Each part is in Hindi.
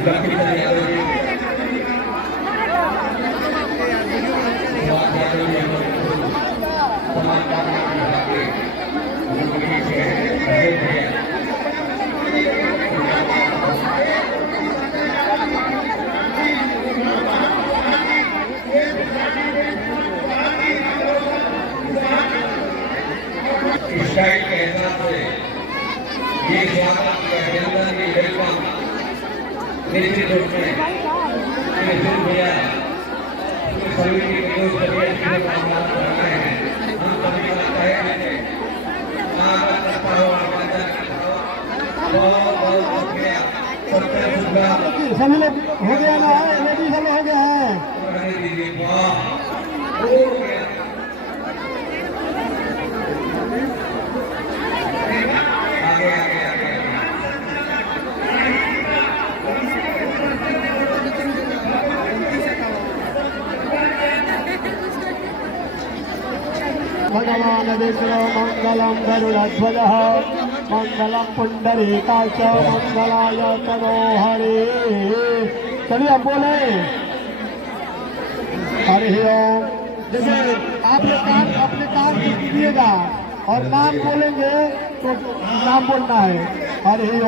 स्टाइल के हिसाब से ये स्वागत अभिनंदन की वेलकम निश्चित रूप में भैया सभी को काम कर रहे हैं। हम सभी का कहेंगे स्वागत करता हो बहुत बहुत शुक्रिया। सभी लोग हो गया ना, लेडीज सब हो गया है। भगवान विष्णु मंगलम गरुड़ध्वजः मंगलम पुंडरीकाक्ष मंगलाय तनो हरे। चलिए आप बोले हरि ओम। जैसे आप लोग अपने काम कीजिएगा और नाम बोलेंगे तो नाम बोलना है। हरि ओम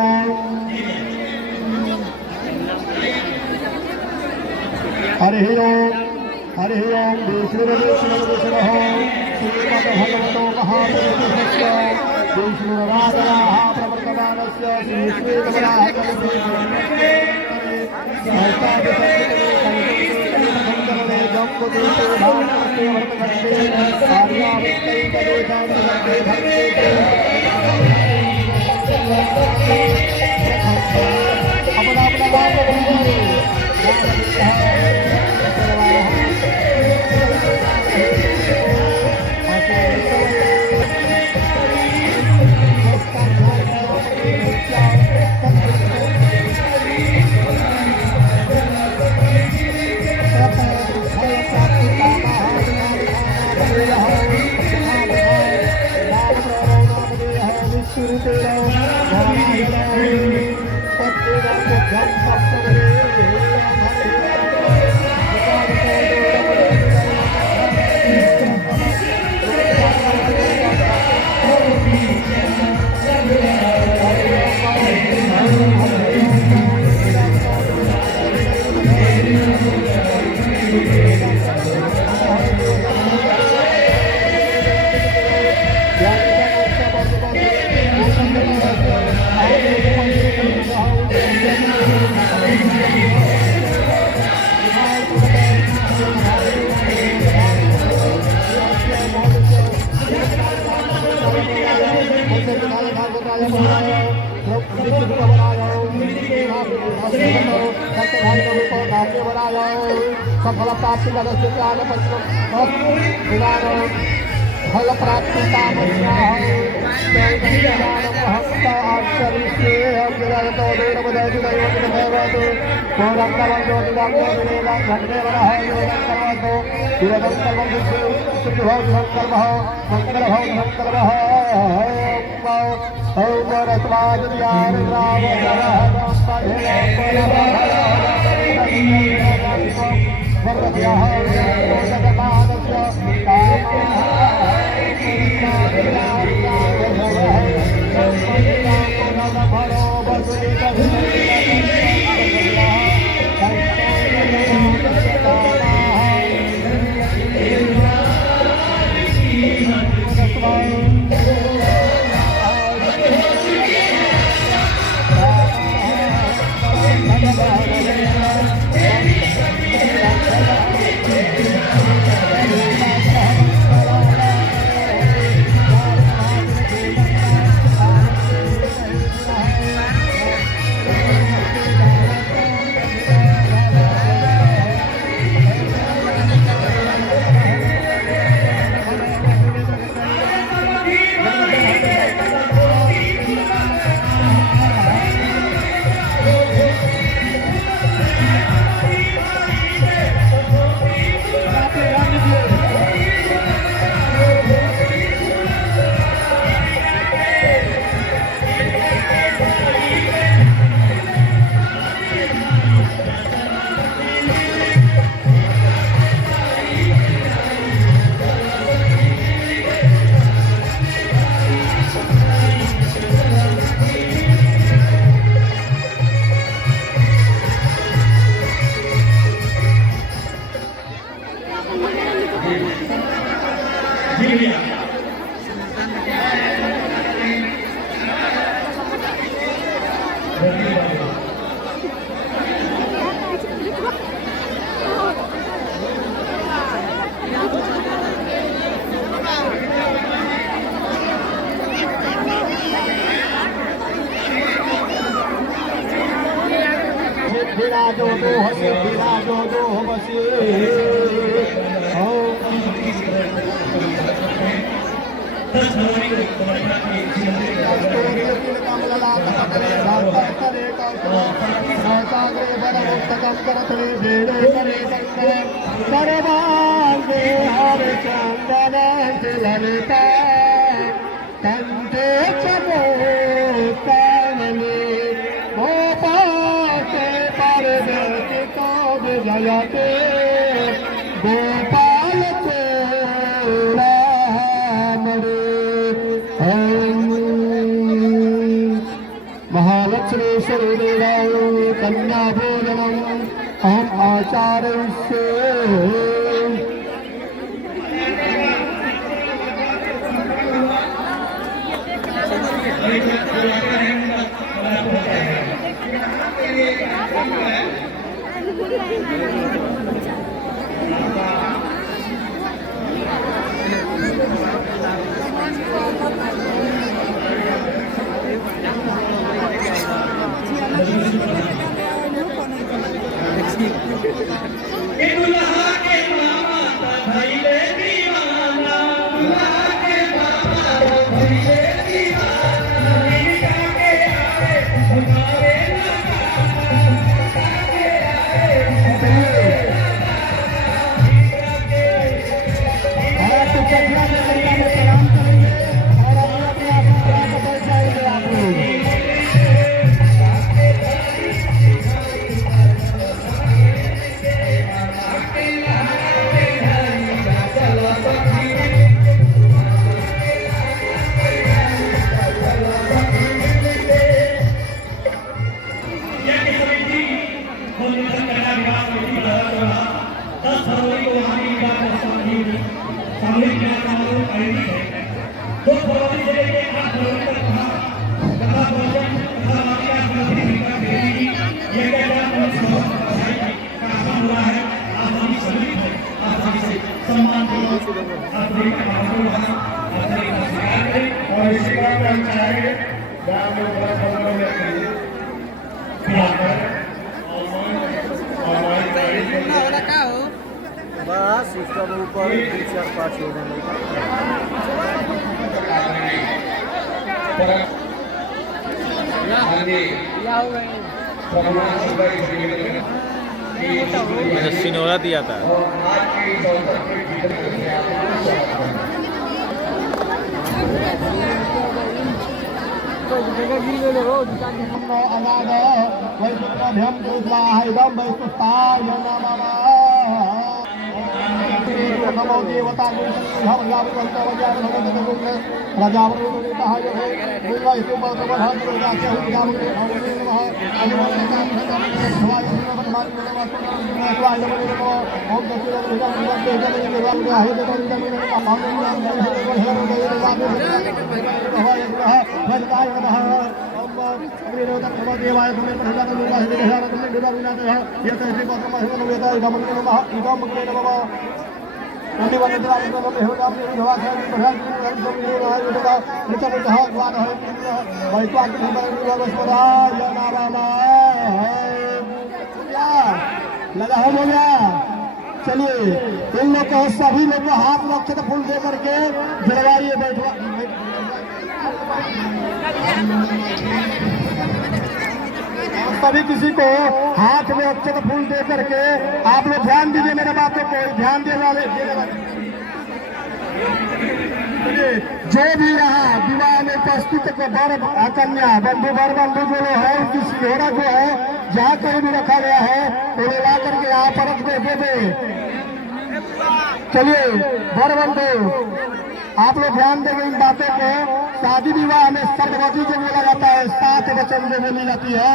हरि ओम हरि ओम। विष्णु विष्णु विष्णु श्रीमद भगवतो महापुरुषस्य विष्णुराधनाः प्रवर्तमानस्य अपना अपना बात सफल प्राप्ति फल प्राप्ति विराजो दो हसे विराजो दो बसे सर्वांगे हर चंदन ललिता कंठे चमोत्तानने गोपाते परवर्तितो विजयते गोपाल को राम रे महालक्ष्मी शरीराय कन्या भोजनम अहम आचार्य से बस उसका ऊपर 4-5 होगा सिनोरा दिया था। नमो देवता लगा हो गया। चलिए इन लोग को सभी लोग को हाथ में अक्षत फूल दे करके जलवाइए बैठवा सभी किसी को हाथ में अक्षत फूल दे करके आप लोग ध्यान दीजिए मेरे बातों को ध्यान देने वाले जो भी रहा विवाह में उपस्थित को वर कन्या बंधु वर बंधु जो है उसकी सिहोरा जो है जहाँ कहीं भी रखा गया है तो ला करके यहाँ पर रख दे दे। चलिए वर बंधु आप लोग ध्यान देंगे इन बातों को। शादी विवाह में सर्ववती जो बोला जाता है 7 वचन जो बोली जाती है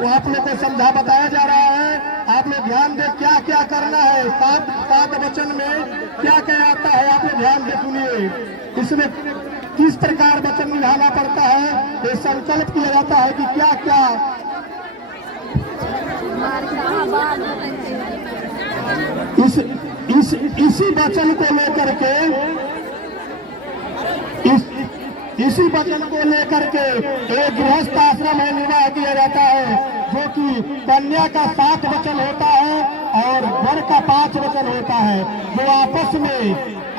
वो आप लोग को समझा बताया जा रहा है। आप लोग ध्यान दे क्या क्या करना है। 7 वचन में क्या क्या आता है आप लोग ध्यान दे सुनिए। इसमें किस प्रकार वचन निभाना पड़ता है ये संकल्प किया जाता है कि क्या क्या इसी वचन को लेकर के इसी वचन को लेकर के एक गृहस्थ आश्रम में विवाह किया जाता है, जो कि कन्या का 7 वचन होता है और वर का 5 वचन होता है, जो आपस में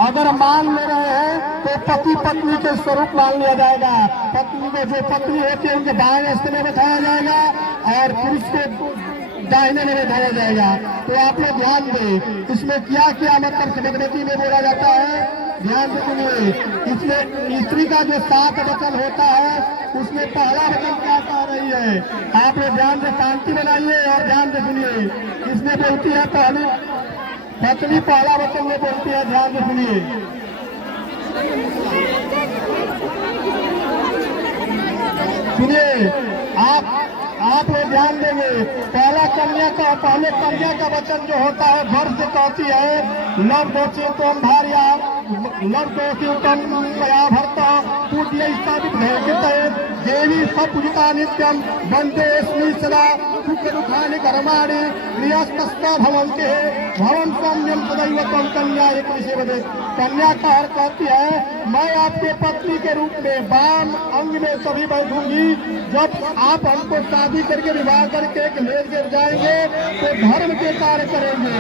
अगर मान ले रहे हैं तो पति पत्नी के स्वरूप मान लिया जाएगा। पत्नी को जो पत्नी होती है उनके बाएं हस्त में बैठाया जाएगा और पुरुष को दाहिने में बैठाया जाएगा। तो आप लोग ध्यान दें, इसमें क्या क्या मतलब समझती में बोला जाता है, ध्यान से सुनिए। इसमें स्त्री का जो 7 वचन होता है उसमें पहला वचन क्या कह रही है, आप लोग ध्यान से शांति बनाइए और ध्यान से सुनिए। इसमें बोलती है पहली पत्नी, पहला वचन में बोलती है, ध्यान से सुनिए। सुनिए, आप लोग ध्यान देंगे। पहले कन्या का वचन जो होता है घर से कहती है लव दोषितम भार्या लव दोषितम मया भर्ता पूज्य स्थापित भविष्यते देवी सपूजिता नित्यम वंदेस्मि सदा सुख दुखानि कर्माणि प्रियस्तस्ता भवन्ते भवन सौम्यम सदैव त्वं कन्या एक विषय। कन्या का अर्थ कहती है मैं आपके पत्नी के रूप में वाम अंग में कभी बैठूंगी, जब आप हमको शादी करके विवाह करके ले गिर जाएंगे तो धर्म के कार्य करेंगे,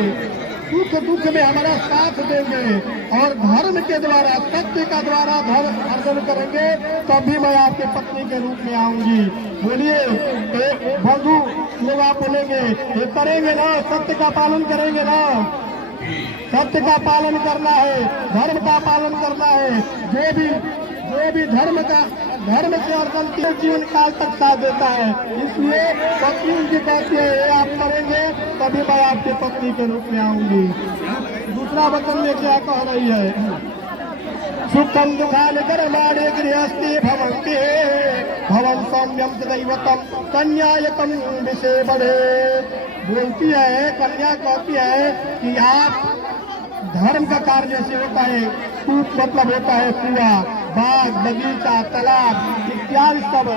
सुख दुख में हमारा साथ देंगे और धर्म के द्वारा सत्य का द्वारा धर्म अर्जन करेंगे, तभी मैं आपके पत्नी के रूप में आऊंगी। बोलिए बंधु लोग, आप बोलेंगे ये करेंगे ना, सत्य का पालन करेंगे ना, सत्य का पालन करना है, धर्म का पालन करना है। जो भी धर्म के अर्जन के जीवन काल तक साथ देता है, इसलिए पत्नी उनकी कहती है ये आप करेंगे तभी मैं आपके पत्नी के रूप में आऊंगी। दूसरा वचन में क्या कह रही है, सुखम दुखानि कर्माणि गृहस्थी भवन्ति भवन सौम्यम सदैवतम कन्यायकम विषय बढ़े। बोलती है, कन्या कहती है कि आप धर्म का कार्य जैसे होता है, सूप मतलब होता है कुआ, बाग बगीचा तालाब इत्यादि सब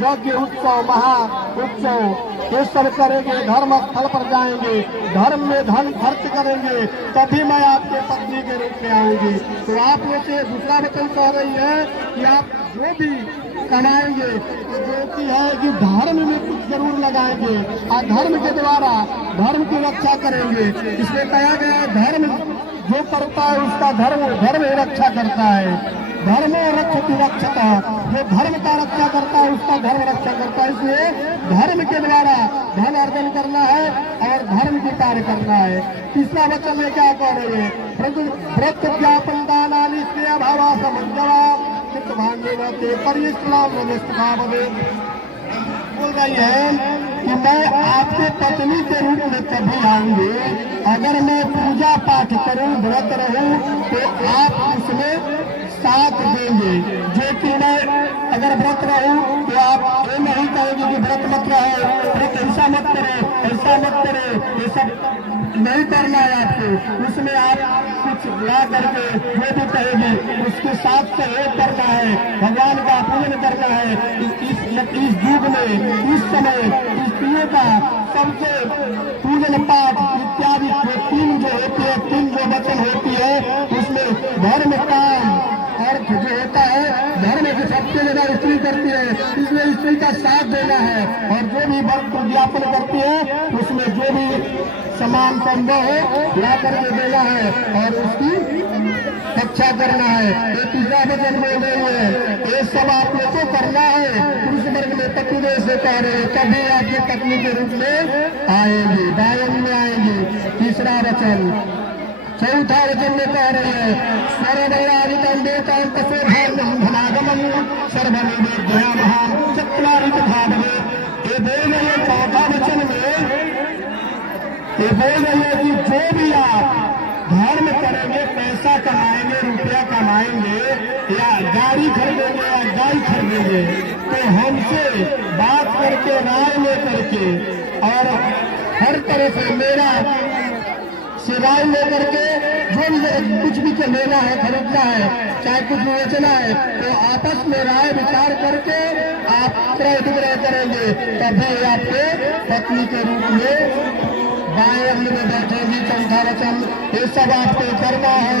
यज्ञ उत्सव महा उत्सव ये सब करेंगे, धर्म स्थल पर जाएंगे, धर्म में धन खर्च करेंगे, तभी मैं आपके पत्नी के रूप में आऊंगी। तो आप में से दूसरा वचन कह रही है कि आप जो भी कमाएंगे तो जो की है कि धर्म में कुछ जरूर लगाएंगे और धर्म के द्वारा धर्म की रक्षा करेंगे। इसमें कहा गया है धर्म जो करता है उसका धर्म ही रक्षा करता है, धर्मो रक्षति रक्षता, जो धर्म का रक्षा करता है उसका धर्म रक्षा करता है। इसलिए धर्म के द्वारा धन अर्जन करना है और धर्म की कार्य करना है। तीसरा वचन में क्या कह रहे हैं, व्रत ज्ञापन दानानि से अभावा समझवा चित्त भांगे रहते परिश्रम बोल रही है कि मैं आपके पत्नी के रूप में तभी आऊंगी अगर मैं पूजा पाठ करूं, व्रत रहूं, तो आप उसमें साथ देंगे। जो कि मैं अगर व्रत रहूं तो आप ये नहीं कहेंगे कि व्रत मत रहो, व्रत ऐसा मत करे, ये सब नहीं करना है आपको। उसमें आप कुछ ला करके जो भी कहेगी उसके साथ सहयोग करना है, भगवान का पूजन करना है। इस युग में इस समय स्त्रियों का सबसे पूजन पाठ इत्यादि जो 3 जो होती है, 3 जो वचन होती है, उसमें धर्म काम अर्थ जो होता है, धर्म की सबसे ज्यादा स्त्री करती है, इसलिए स्त्री का साथ देना है और जो भी व्रत ज्ञापन करती है उसमें जो भी समान संभव हो ला करके देना है और उसकी रक्षा करना है। ये तीसरा वचन बोल रही है, ये सब आप लोग को करना है। पुरुष वर्ग में पतिदेव से कह रहे हैं तभी आपके पत्नी के रूप में आएंगे, दायन में आएंगे। तीसरा वचन। चौथा वचन में कह रहे हैं सर्वदयारितम देताम तपोधान्यम धनागमम सर्वनिवेद्या महान चक्रारित भावने। ये बोल रहे हैं चौथा वचन में, ये बोल रही है कि जो भी आप धर्म करेंगे, पैसा कमाएंगे, रुपया कमाएंगे या गाड़ी खरीदेंगे या गाय खरीदेंगे, तो हमसे बात करके राय ले करके और हर तरह से मेरा राय ले करके जो भी कुछ भी लेना है, खरीदना है, चाहे कुछ बेचना है, तो आपस में राय विचार करके आप क्रय विक्रय करेंगे, तभी आपके पत्नी के रूप में बाएं अंग में बैठेगी। चौथा वचन ये सब आपको करना है।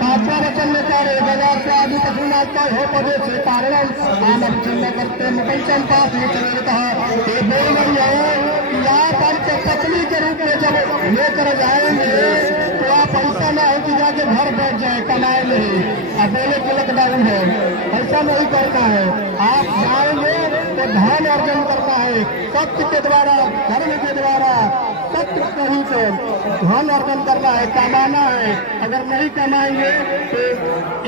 पांचवा वचन में कह रहे गजा से आदि पशुनाथ हो पदे से कारण आम चिन्ह करते पंचम पास में चले कहा ये बोल रही है कि आप हमको पत्नी के रूप में जब लेकर जाएंगे तो आप ऐसा ना हो कि जाके घर बैठ जाए कमाए नहीं। अब बोले कि लॉकडाउन है, ऐसा नहीं करना है। आप जाएंगे तो धन अर्जन करना है सत्य के द्वारा, धर्म के द्वारा, सत्य नहीं तो धन अर्जन करना है, कमाना है। अगर नहीं कमाएंगे तो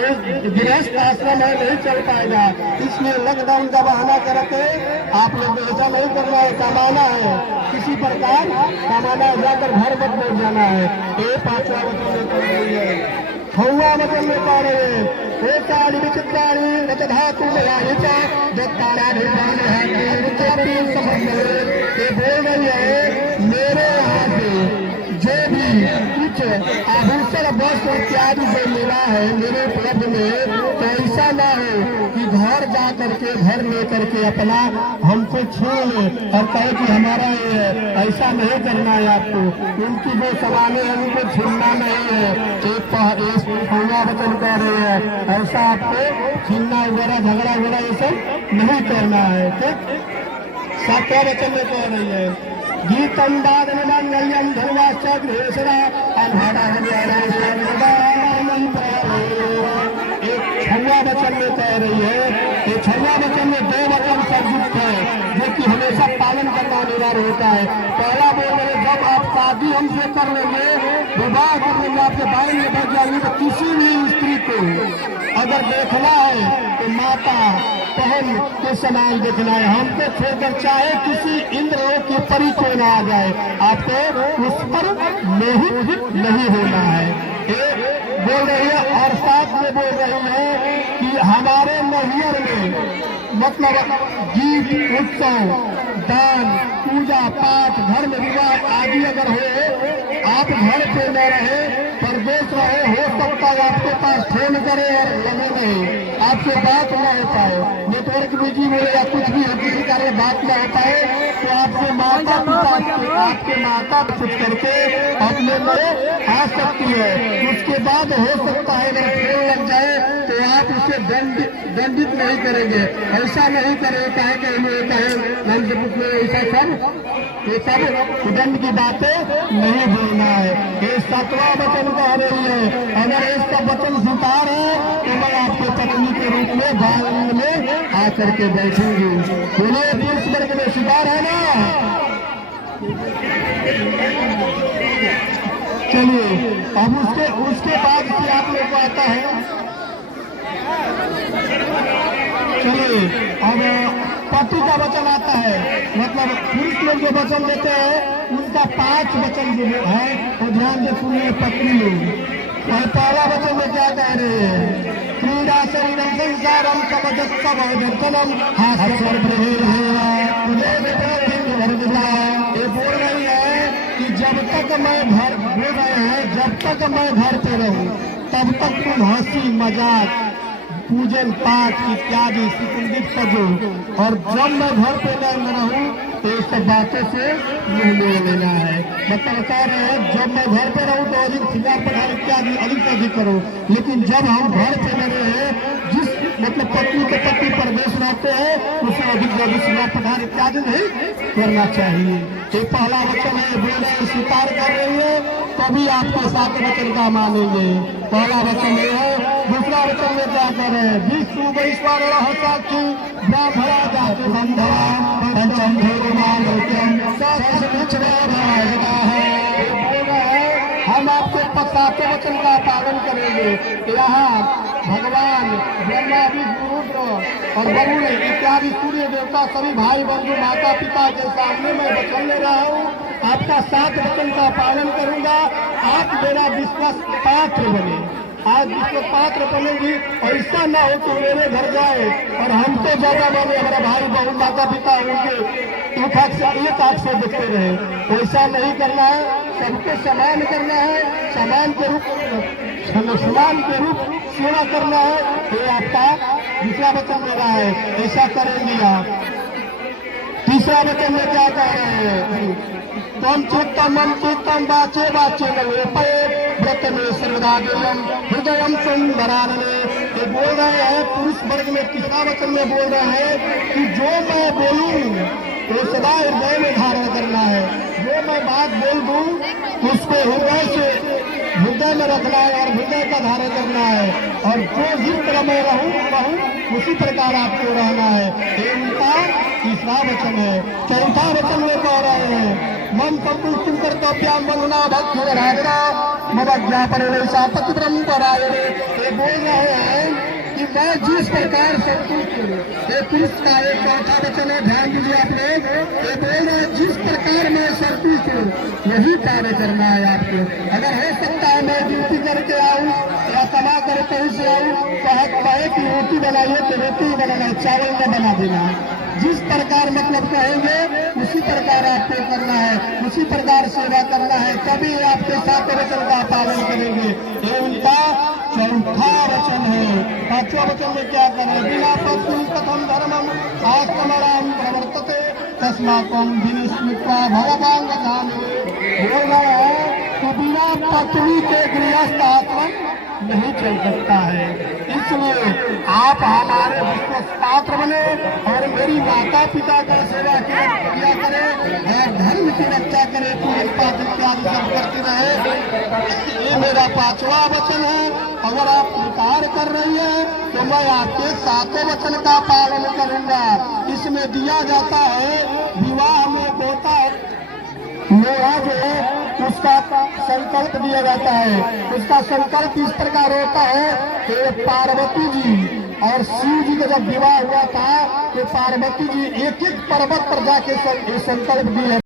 एक गृहस्थ आश्रम है नहीं चल पाएगा। इसलिए लॉकडाउन का बहाना करके आप लोग ऐसा नहीं करना है, कमाना है किसी प्रकार कमाना है, जाकर घर मत बैठ जाना है। ये पांचवा वचन छवा वचन में कह रहे हे काली विचित्राणी रचधातु मयानिचा दत्तारा ये बोल रही है मेरे यहाँ से जो भी कुछ आभूषण वस्त्र इत्यादि जो मिला है मेरे उपलब्ध में तो ऐसा ना हो कि घर जा करके घर ले करके अपना हमको छीन ले और कहे कि हमारा ये ऐसा नहीं करना है। आपको उनकी जो सामानें हैं उनको छीनना नहीं है। एक पूरा वचन कह रहे हैं ऐसा आपको छीनना वगैरह झगड़ा वगैरह ये सब नहीं करना है। ठीक सातवां वचन में कह रही है गीतम दादन मंगल्यम धर्माश्च गृहेश्वरा अनहरा छठवां वचन में कह रही है ये छठवां वचन में दो वचन संयुक्त है जो कि हमेशा पालन करना अनिवार्य होता है। पहला बोल रहे जब आप शादी हमसे कर लेंगे, विवाह कर लेंगे, आपके बारे में बढ़ जाएंगे तो किसी भी स्त्री को अगर देखना है तो माता बहन के समान देखना है। हमको छोड़कर चाहे किसी इंद्र की परी क्यों न आ जाए, आपको उस पर मोहित नहीं होना है। बोल रही है और साथ में बोल रही है कि हमारे नैहर में मतलब गीत उत्सव दान पूजा पाठ धर्म विवाह आदि अगर हो, आप घर पे न रहे परदेश रहे, हो सकता है आपके पास फोन करे और लगे नहीं, आपसे बात न हो पाए, नेटवर्क बिजी हो या कुछ भी हो, किसी कारण बात न हो पाए तो आपसे माता पिता आपके माता कुछ करके अपने में आ सकती है। उसके बाद हो सकता है अगर फोन लग जाए तो आप उसे दंडित नहीं करेंगे। ऐसा नहीं करेंगे कहे नंद पुत्र ऐसा ये सब दंड की बातें नहीं बोलना है। ये सातवां वचन कह रही है अगर इसका वचन स्वीकार है तो मैं आपके पत्नी के रूप में बाल में आकर के बैठूंगी। बोले पुरुष वर्ग में स्वीकार है ना। चलिए अब उसके बाद फिर आप लोग को आता है। चलिए अब पति का वचन आता है, मतलब पुरुष लोग जो वचन देते हैं उनका 5 वचन जो है तो ध्यान से सुनिए पत्नी लोग। और पहला वचन में क्या कह रहे हैं क्रीड़ा शरीरम संसारम कवचम हास्य ये बोल रही है कि जब तक मैं घर बोल रहे हैं जब तक मैं घर पे रहूं तब तक तुम हंसी मजाक पूजन पाठ इत्यादि सुगंधित सजो, और जब मैं घर पे न रहूं तो इस सब बातों से मुंह मोड़ लेना है। मतलब कह रहे हैं जब मैं घर पे रहूं तो अधिक श्रृंगार पठार इत्यादि अधिक से अधिक करो, लेकिन जब हम घर पे न रहे जिस मतलब पत्नी के पति परदेश रहते हैं उसे अधिक से अधिक श्रृंगार पठार इत्यादि नहीं करना चाहिए। ये पहला वचन है, बोले स्वीकार कर रही है तभी आपके साथ वचन का मानेंगे। पहला वचन ये है। दूसरा वचन में क्या कर रहे हैं विष्णु वैश्वर साक्षी ब्राह्मणा जाति बंधवा पंचम हम आपके सातवें वचन का पालन करेंगे। यहाँ भगवान ब्रह्मा विष्णु रुद्र और वरुण इत्यादि सूर्य देवता सभी भाई बंधु माता पिता के सामने मैं वचन ले रहा हूँ आपका 7 वचन का पालन करूंगा। आप मेरा विश्वास पात्र बने, आज विश्व पात्र बनेगी। ऐसा ना हो कि मेरे घर जाए और हम तो ज्यादा माने हमारा भाई बहन माता पिता होंगे एक आंख से देखते रहे, वैसा नहीं करना है। सबको समान करना है, समान के रूप सेवा करना है। ये आपका दूसरा वचन ले रहा है, ऐसा करेंगे आप। तीसरा वचन में क्या कह रहे हैं तम चित्तम वाचे वाचे नलोपये व्रत में सर्वदा देयम हृदयम सुंदरानने। ये बोल रहे हैं पुरुष वर्ग में तीसरा वचन में बोल रहे हैं कि जो मैं बोलूं तो सदा हृदय में धारण करना है। जो मैं बात बोल दूं उसको हृदय में रखना है और हृदय का धारण करना है। और जो जिस तरह मैं रहूं उसी प्रकार आपको रहना है। ये उनका तीसरा वचन है। चौथा वचन में कह रहे हैं मन संतुष्ट कर्तव्या वंदना भक्ति रागना मम ज्ञापन पति ब्रह्म परायण। ये बोल रहे हैं कि मैं जिस प्रकार संतुष्ट हूँ, ये पुरुष का एक चौथा वचन है, ध्यान दीजिए आप लोग। ये बोल रहे हैं जिस प्रकार मैं संतुष्ट हूँ यही कार्य करना है आपको। अगर हो सकता है मैं ड्यूटी करके आऊँ या कमा कर कहीं से आऊँ तो कहे कि रोटी बनाइए तो रोटी ही बनाना है, चावल न बना देना है। जिस प्रकार मतलब कहेंगे उसी प्रकार आपको करना है, उसी प्रकार सेवा करना है, तभी आपके साथ वचन का पालन करेंगे। ये उनका चौथा वचन है। पांचवा वचन में क्या करें? बिना पत्नी कथम धर्मम आश्रमणाम प्रवर्तते तस्माकम विनिस्मृत्वा भगवान धाम। बोल रहे हैं कि बिना पत्नी के गृहस्थ आश्रम नहीं चल सकता है। इसलिए आप हमारे विश्वास पात्र बने और मेरी माता पिता का सेवा किया करें और धर्म की रक्षा करें, पूरी पाठ इत्यादि सब करते रहे। ये मेरा पांचवा वचन है। अगर आप स्वीकार कर रही है तो मैं आपके सातों वचन का पालन करूंगा। इसमें दिया जाता है विवाह में होता है लोहा जो है उसका संकल्प दिया जाता है। उसका संकल्प इस प्रकार होता है कि पार्वती जी और शिव जी का जब विवाह हुआ था तो पार्वती जी एक एक पर्वत पर जाके संकल्प दिए।